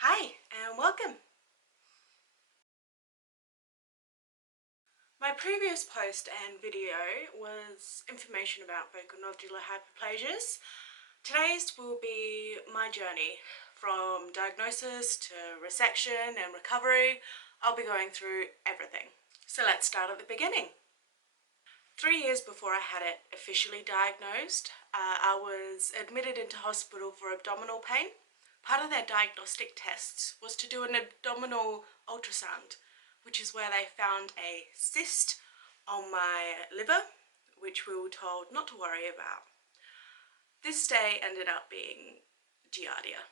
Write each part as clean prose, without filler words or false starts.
Hi and welcome! My previous post and video was information about focal nodular hyperplasias. Today's will be my journey from diagnosis to resection and recovery. I'll be going through everything. So let's start at the beginning. 3 years before I had it officially diagnosed, I was admitted into hospital for abdominal pain. Part of their diagnostic tests was to do an abdominal ultrasound, which is where they found a cyst on my liver, which we were told not to worry about. This day ended up being Giardia.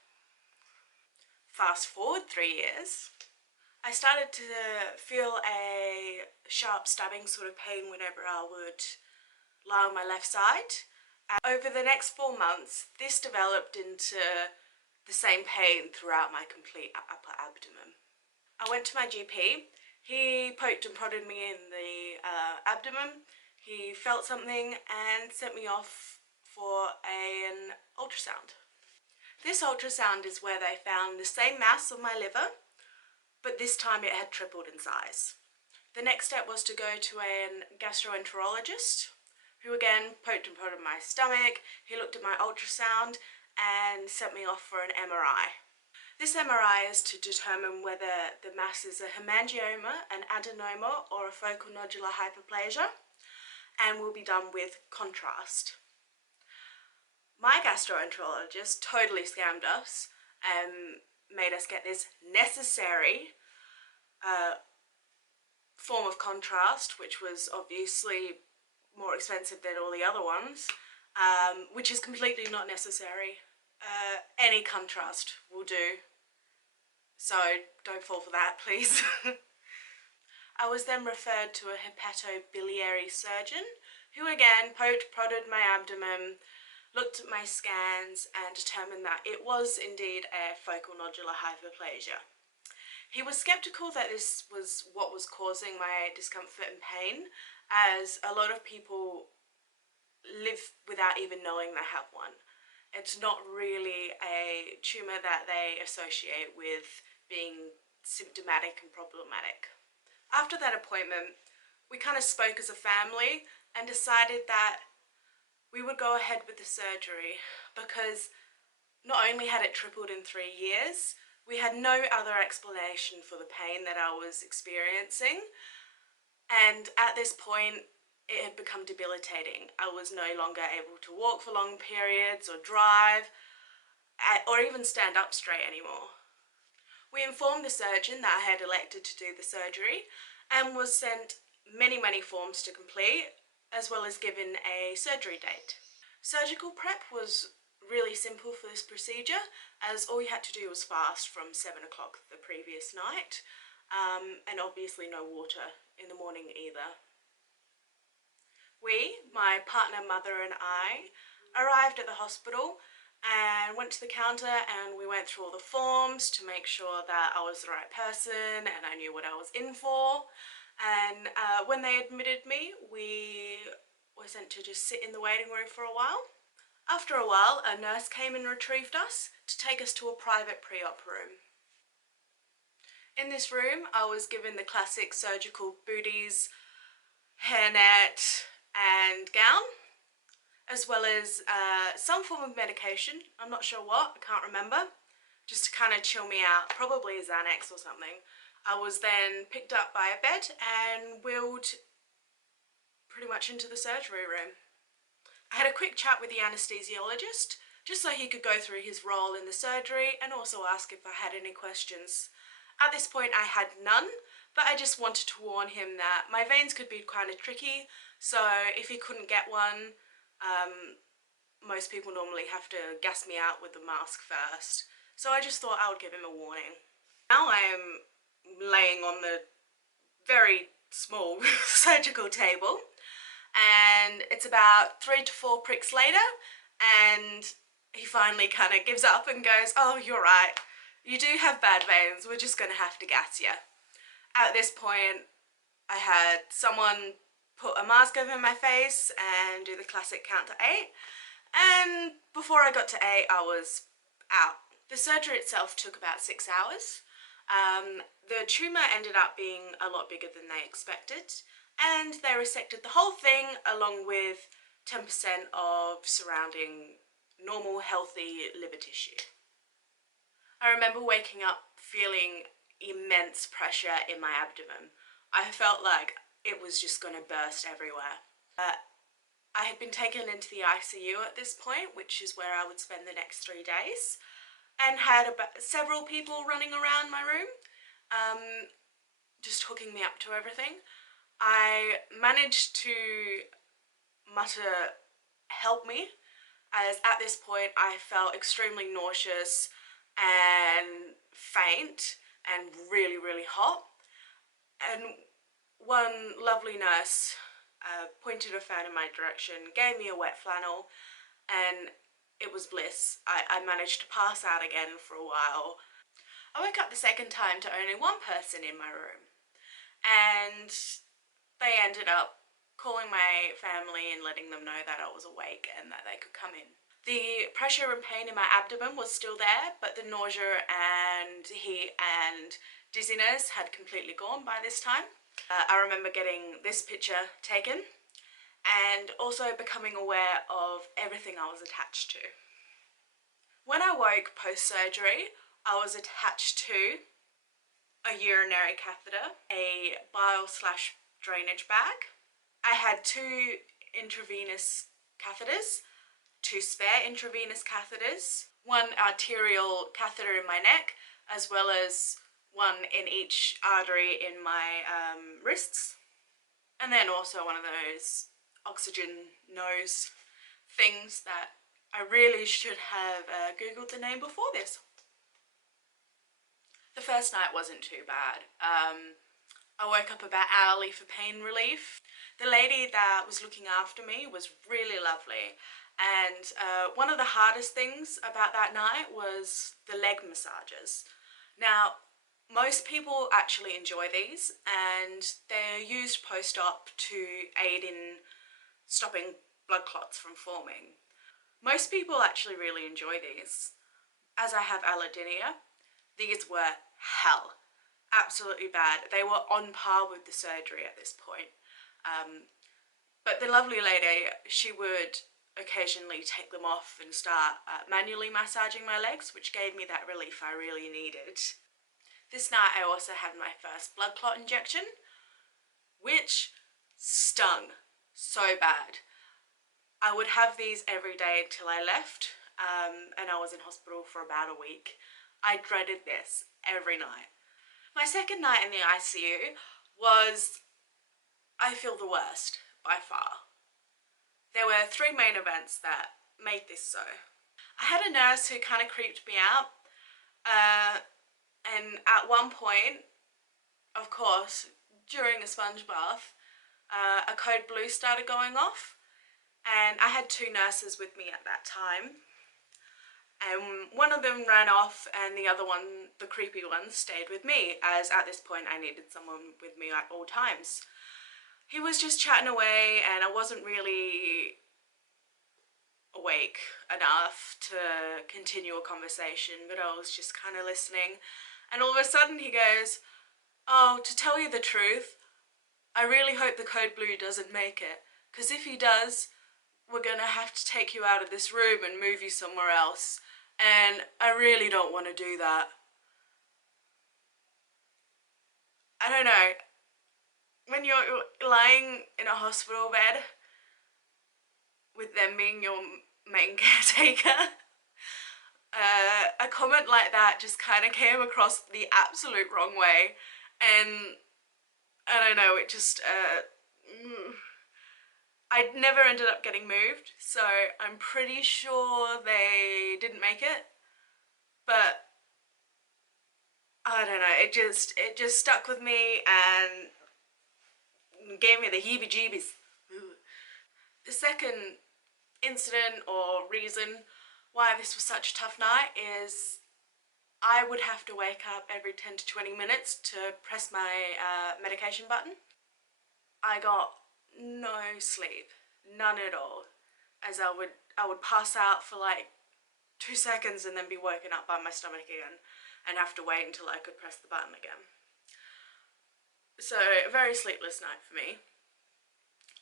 Fast forward 3 years, I started to feel a sharp stabbing sort of pain whenever I would lie on my left side. And over the next 4 months, this developed into the same pain throughout my complete upper abdomen. I went to my GP. He poked and prodded me in the abdomen. He felt something and sent me off for an ultrasound. This ultrasound is where they found the same mass on my liver, but this time it had tripled in size. The next step was to go to a gastroenterologist, who again poked and prodded my stomach. He looked at my ultrasound and sent me off for an MRI. This MRI is to determine whether the mass is a hemangioma, an adenoma, or a focal nodular hyperplasia, and will be done with contrast. My gastroenterologist totally scammed us and made us get this necessary form of contrast, which was obviously more expensive than all the other ones, which is completely not necessary. Any contrast will do, so don't fall for that, please. I was then referred to a hepatobiliary surgeon, who again poked, prodded my abdomen, looked at my scans and determined that it was indeed a focal nodular hyperplasia. He was skeptical that this was what was causing my discomfort and pain, as a lot of people live without even knowing they have one. It's not really a tumour that they associate with being symptomatic and problematic. After that appointment, we kind of spoke as a family and decided that we would go ahead with the surgery, because not only had it tripled in 3 years, we had no other explanation for the pain that I was experiencing, and at this point it had become debilitating. I was no longer able to walk for long periods or drive or even stand up straight anymore. We informed the surgeon that I had elected to do the surgery and was sent many forms to complete, as well as given a surgery date. Surgical prep was really simple for this procedure, as all you had to do was fast from 7 o'clock the previous night, and obviously no water in the morning either. My partner, mother and I, arrived at the hospital and went to the counter, and we went through all the forms to make sure that I was the right person and I knew what I was in for. And when they admitted me, we were sent to just sit in the waiting room for a while. After a while, a nurse came and retrieved us to take us to a private pre-op room. In this room, I was given the classic surgical booties, hairnet and gown, as well as some form of medication. I'm not sure what, I can't remember, just to kind of chill me out, probably a Xanax or something. I was then picked up by a bed and wheeled pretty much into the surgery room. I had a quick chat with the anaesthesiologist, just so he could go through his role in the surgery and also ask if I had any questions. At this point I had none, but I just wanted to warn him that my veins could be kind of tricky, so if he couldn't get one, most people normally have to gas me out with the mask first. So I just thought I would give him a warning. Now I am laying on the very small surgical table, and it's about 3 to 4 pricks later, and he finally kind of gives up and goes, "Oh, you're right, you do have bad veins, we're just going to have to gas you." At this point, I had someone put a mask over my face and do the classic count to 8, and before I got to 8 I was out. The surgery itself took about 6 hours. The tumour ended up being a lot bigger than they expected, and they resected the whole thing along with 10% of surrounding normal, healthy liver tissue. I remember waking up feeling immense pressure in my abdomen. I felt like it was just going to burst everywhere. I had been taken into the ICU at this point, which is where I would spend the next 3 days, and had several people running around my room, just hooking me up to everything. I managed to mutter, "Help me," as at this point I felt extremely nauseous and faint and really, really hot. And one lovely nurse pointed a fan in my direction, gave me a wet flannel, and it was bliss. I managed to pass out again for a while. I woke up the second time to only one person in my room, and they ended up calling my family and letting them know that I was awake and that they could come in. The pressure and pain in my abdomen was still there, but the nausea and heat and dizziness had completely gone by this time. I remember getting this picture taken and also becoming aware of everything I was attached to. When I woke post-surgery, I was attached to a urinary catheter, a bile/drainage bag. I had 2 intravenous catheters, 2 spare intravenous catheters, 1 arterial catheter in my neck, as well as 1 in each artery in my wrists, and then also one of those oxygen nose things that I really should have googled the name before this. The first night wasn't too bad. I woke up about hourly for pain relief. The lady that was looking after me was really lovely, and one of the hardest things about that night was the leg massages. Now, most people actually enjoy these, and they're used post-op to aid in stopping blood clots from forming. Most people actually really enjoy these. As I have allodynia, these were hell. Absolutely bad. They were on par with the surgery at this point. But the lovely lady, she would occasionally take them off and start manually massaging my legs, which gave me that relief I really needed. This night I also had my first blood clot injection, which stung so bad. I would have these every day until I left, and I was in hospital for about a week. I dreaded this every night. My second night in the ICU was, I feel, the worst by far. There were 3 main events that made this so. I had a nurse who kind of creeped me out, and at one point, of course, during a sponge bath, a code blue started going off, and I had 2 nurses with me at that time. And one of them ran off and the other one, the creepy one, stayed with me, as at this point I needed someone with me at all times. He was just chatting away and I wasn't really awake enough to continue a conversation, but I was just kind of listening. And all of a sudden he goes, "Oh, to tell you the truth, I really hope the code blue doesn't make it, because if he does, we're gonna have to take you out of this room and move you somewhere else, and I really don't want to do that." I don't know, when you're lying in a hospital bed with them being your main caretaker, a comment like that just kind of came across the absolute wrong way, and I don't know, it just, I never ended up getting moved, so I'm pretty sure they didn't make it, but I don't know, it just stuck with me and gave me the heebie-jeebies. The second incident or reason why this was such a tough night is I would have to wake up every 10 to 20 minutes to press my medication button. I got no sleep, none at all, as I would pass out for like 2 seconds and then be woken up by my stomach again and have to wait until I could press the button again. So a very sleepless night for me.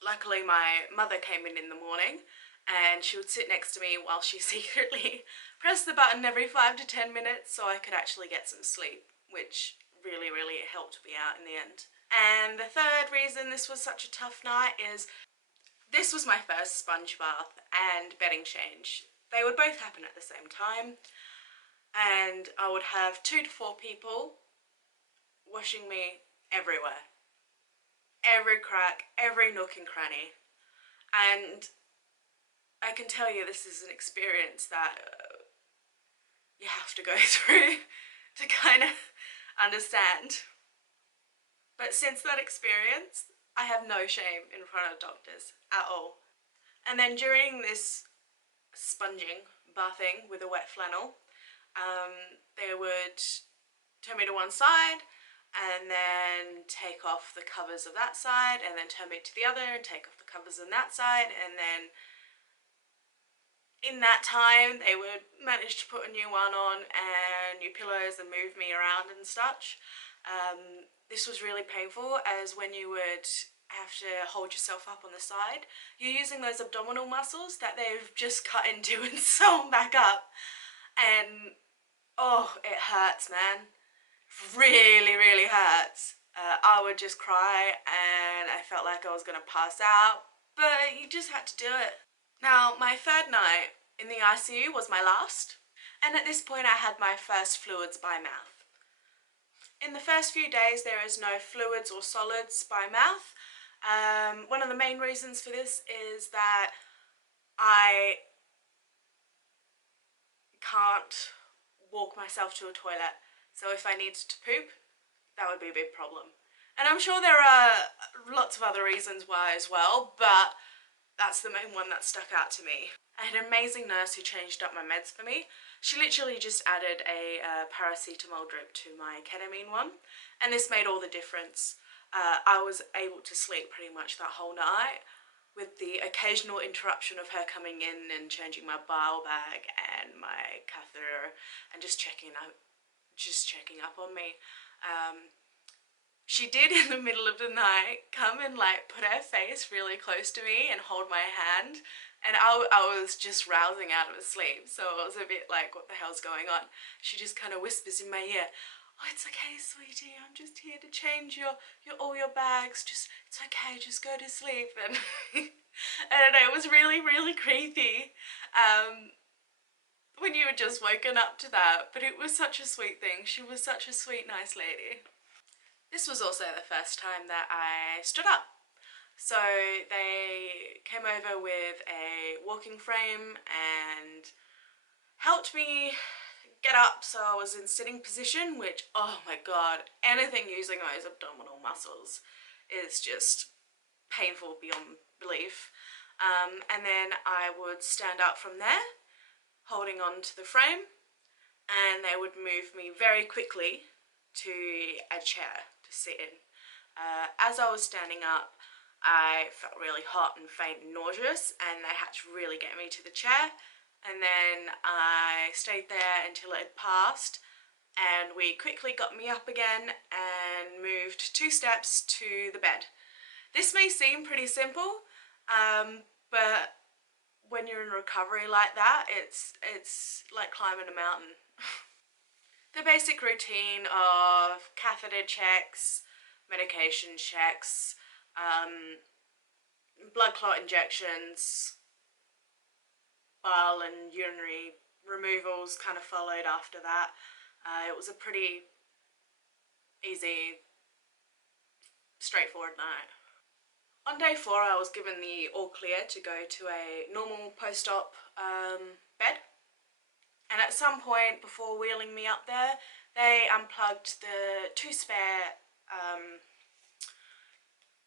Luckily my mother came in the morning and she would sit next to me while she secretly pressed the button every 5 to 10 minutes so I could actually get some sleep, which really helped me out in the end. And the third reason this was such a tough night is this was my first sponge bath and bedding change. They would both happen at the same time, and I would have 2 to 4 people washing me everywhere. Every crack, every nook and cranny. And I can tell you this is an experience that you have to go through to kind of understand. But since that experience, I have no shame in front of doctors at all. And then during this sponging, bathing with a wet flannel, they would turn me to one side and then take off the covers of that side and then turn me to the other and take off the covers on that side, and then in that time they would manage to put a new one on and new pillows and move me around and such. This was really painful, as when you would have to hold yourself up on the side, you're using those abdominal muscles that they've just cut into and sewn back up, and oh, it hurts, man. Really hurts. I would just cry and I felt like I was gonna pass out, but you just had to do it. Now, my third night in the ICU was my last, and at this point I had my first fluids by mouth. In the first few days there is no fluids or solids by mouth. One of the main reasons for this is that I can't walk myself to a toilet, so if I needed to poop, that would be a big problem. And I'm sure there are lots of other reasons why as well, but that's the main one that stuck out to me. I had an amazing nurse who changed up my meds for me. She literally just added a paracetamol drip to my ketamine one, and this made all the difference. I was able to sleep pretty much that whole night, with the occasional interruption of her coming in and changing my bile bag and my catheter and just checking up on me. She did, in the middle of the night, come and like put her face really close to me and hold my hand, and I was just rousing out of sleep, so I was a bit like, what the hell's going on? She just kind of whispers in my ear, "Oh, it's okay, sweetie, I'm just here to change all your bags, it's okay, just go to sleep." And I don't know, it was really creepy when you were just woken up to that, but it was such a sweet thing. She was such a sweet, nice lady. This was also the first time that I stood up. So they came over with a walking frame and helped me get up, so I was in sitting position, which, oh my god, anything using those abdominal muscles is just painful beyond belief. And then I would stand up from there, holding on to the frame, and they would move me very quickly to a chair to sit in. As I was standing up, I felt really hot and faint and nauseous, and they had to really get me to the chair, and then I stayed there until it had passed, and we quickly got me up again and moved 2 steps to the bed. This may seem pretty simple, but when you're in recovery like that, it's like climbing a mountain. The basic routine of catheter checks, medication checks, blood clot injections, bile and urinary removals kind of followed after that. It was a pretty easy, straightforward night. On day 4 I was given the all clear to go to a normal post-op bed, and at some point before wheeling me up there they unplugged the 2 spare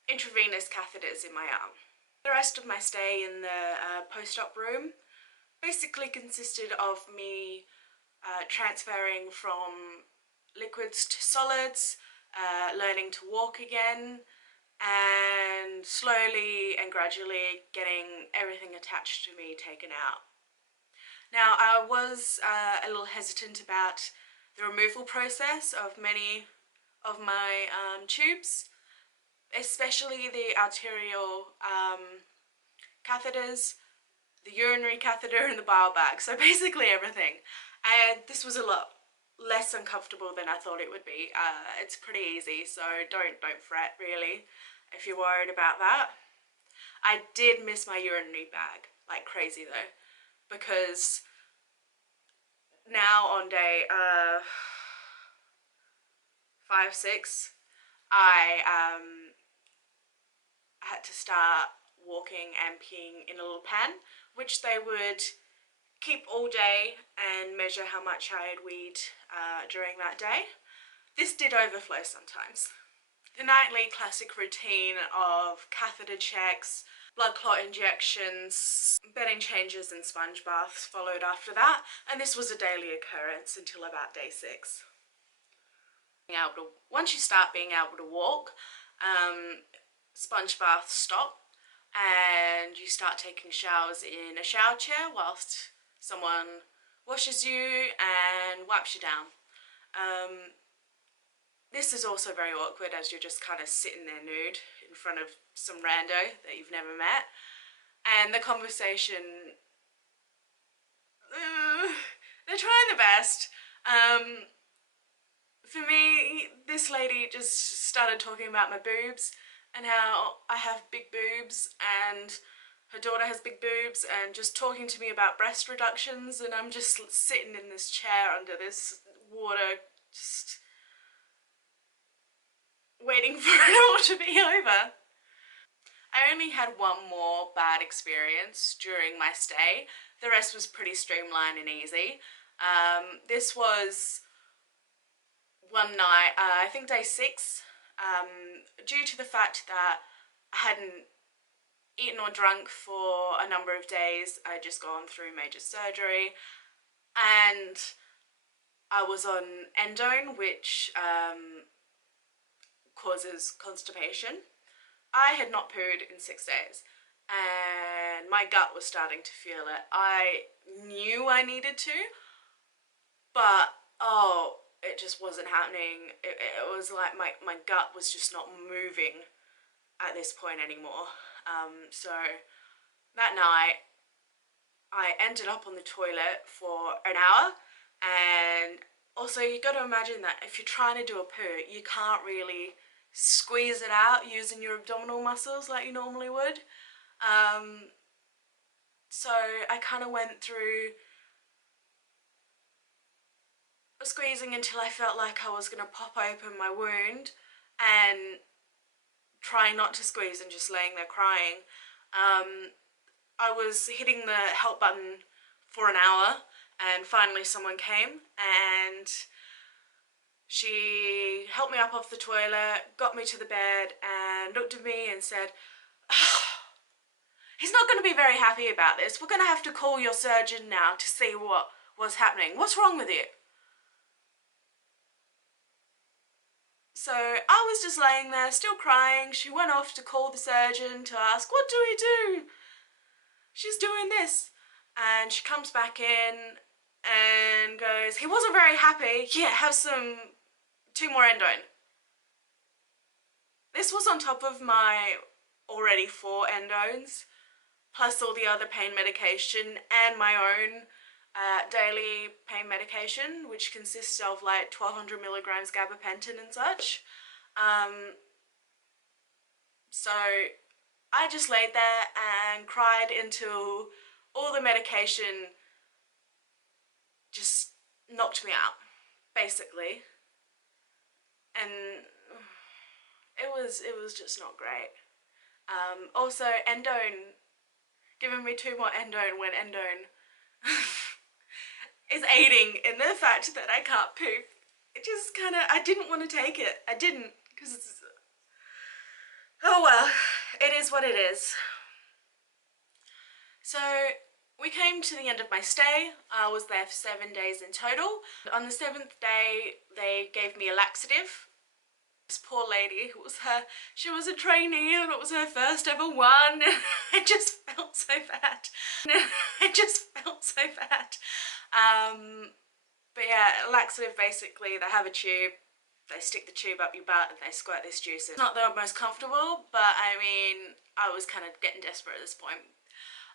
intravenous catheters in my arm. The rest of my stay in the post-op room basically consisted of me transferring from liquids to solids, learning to walk again, and slowly and gradually getting everything attached to me taken out. Now, I was a little hesitant about the removal process of many of my tubes, especially the arterial catheters, the urinary catheter and the bile bag, so basically everything. And this was a lot less uncomfortable than I thought it would be. It's pretty easy, so don't fret really if you're worried about that. I did miss my urinary bag like crazy though, because now on day 5, 6, I had to start walking and peeing in a little pan, which they would keep all day and measure how much I had weed during that day. This did overflow sometimes. The nightly classic routine of catheter checks, blood clot injections, bedding changes and sponge baths followed after that, and this was a daily occurrence until about day 6. Once you start being able to walk, sponge baths stop and you start taking showers in a shower chair whilst someone washes you and wipes you down. This is also very awkward as you're just kind of sitting there nude in front of some rando that you've never met, and the conversation, they're trying their best. For me, this lady just started talking about my boobs and how I have big boobs and her daughter has big boobs, and just talking to me about breast reductions, and I'm just sitting in this chair under this water just waiting for it all to be over. I only had one more bad experience during my stay. The rest was pretty streamlined and easy. This was one night, I think day 6, due to the fact that I hadn't eaten or drunk for a number of days. I had just gone through major surgery and I was on endone, which causes constipation. I had not pooed in 6 days and my gut was starting to feel it. I knew I needed to, but it just wasn't happening. It was like my gut was just not moving at this point anymore. So that night I ended up on the toilet for an hour, and also you got to imagine that if you're trying to do a poo, you can't really squeeze it out using your abdominal muscles like you normally would. So I kind of went through squeezing until I felt like I was going to pop open my wound, and trying not to squeeze and just laying there crying. I was hitting the help button for an hour and finally someone came and she helped me up off the toilet, got me to the bed and looked at me and said, "Oh, he's not going to be very happy about this. We're going to have to call your surgeon now to see what was happening. What's wrong with you?" So I was just laying there still crying. She went off to call the surgeon to ask, "What do we do? She's doing this." And she comes back in and goes, "He wasn't very happy. Yeah, have 2 more endone." This was on top of my already 4 endones, plus all the other pain medication and my own daily pain medication, which consists of like 1200 milligrams gabapentin and such. So I just laid there and cried until all the medication just knocked me out, basically. And it was just not great. Also, endone, giving me 2 more endone when endone is aiding in the fact that I can't poop. It just kind of, I didn't want to take it. I didn't, because it's, oh well, it is what it is. So we came to the end of my stay. I was there for 7 days in total. On the 7th day, they gave me a laxative, This poor lady, she was a trainee and it was her first ever one. I just felt so bad. I just felt so bad. But yeah, laxative basically, they have a tube, they stick the tube up your butt and they squirt this juice in. It's not the most comfortable, but I mean, I was kind of getting desperate at this point.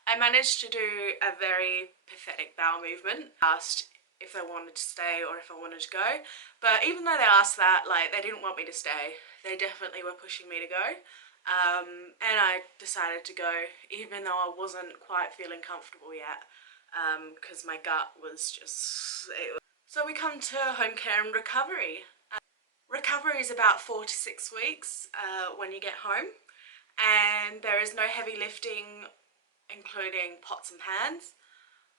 I managed to do a very pathetic bowel movement. Asked if they wanted to stay or if I wanted to go, but even though they asked that, like, they didn't want me to stay. They definitely were pushing me to go, and I decided to go even though I wasn't quite feeling comfortable yet, because my gut was just... So we come to home care and recovery. Recovery is about 4 to 6 weeks when you get home, and there is no heavy lifting, including pots and pans.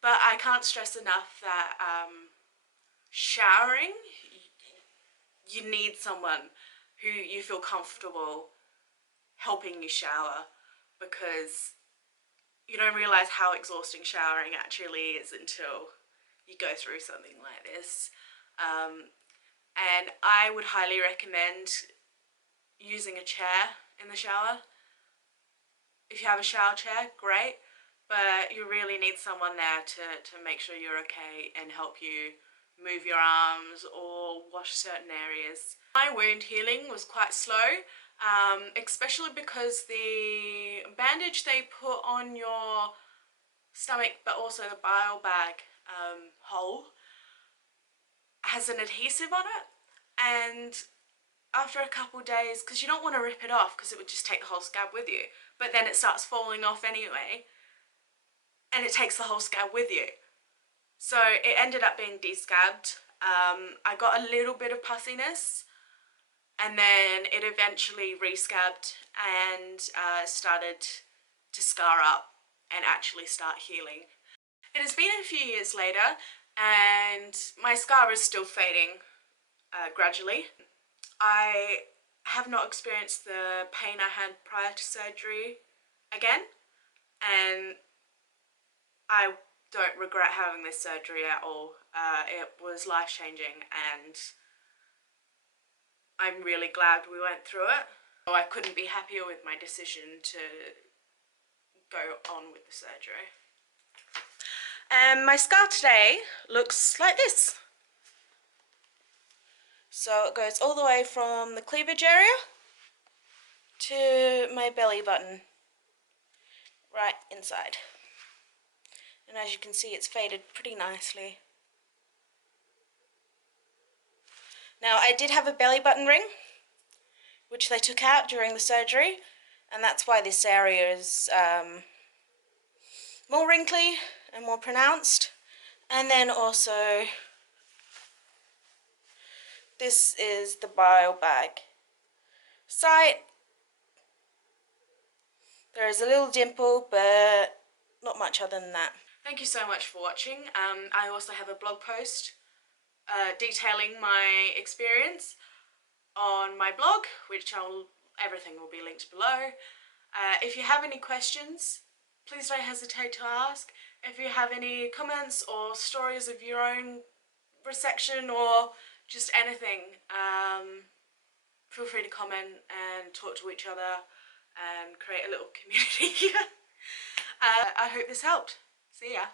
But I can't stress enough that showering, you need someone who you feel comfortable helping you shower, because you don't realise how exhausting showering actually is until you go through something like this. And I would highly recommend using a chair in the shower. If you have a shower chair, great. But you really need someone there to make sure you're okay and help you move your arms or wash certain areas. My wound healing was quite slow, especially because the bandage they put on your stomach, but also the bile bag hole, has an adhesive on it, and after a couple days, because you don't want to rip it off because it would just take the whole scab with you, but then it starts falling off anyway, and it takes the whole scab with you. So it ended up being de-scabbed. I got a little bit of pussiness, and then it eventually re-scabbed and started to scar up and actually start healing. It has been a few years later, and my scar is still fading gradually. I have not experienced the pain I had prior to surgery again, and I don't regret having this surgery at all. It was life-changing, and I'm really glad we went through it. I couldn't be happier with my decision to go on with the surgery. And my scar today looks like this. So it goes all the way from the cleavage area to my belly button, right inside. And as you can see, it's faded pretty nicely. Now, I did have a belly button ring, which they took out during the surgery, and that's why this area is more wrinkly and more pronounced. And then also, this is the bile bag site. There is a little dimple, but not much other than that. Thank you so much for watching. I also have a blog post detailing my experience on my blog, which everything will be linked below. If you have any questions, please don't hesitate to ask. If you have any comments or stories of your own resection or just anything, feel free to comment and talk to each other and create a little community. I hope this helped. See ya.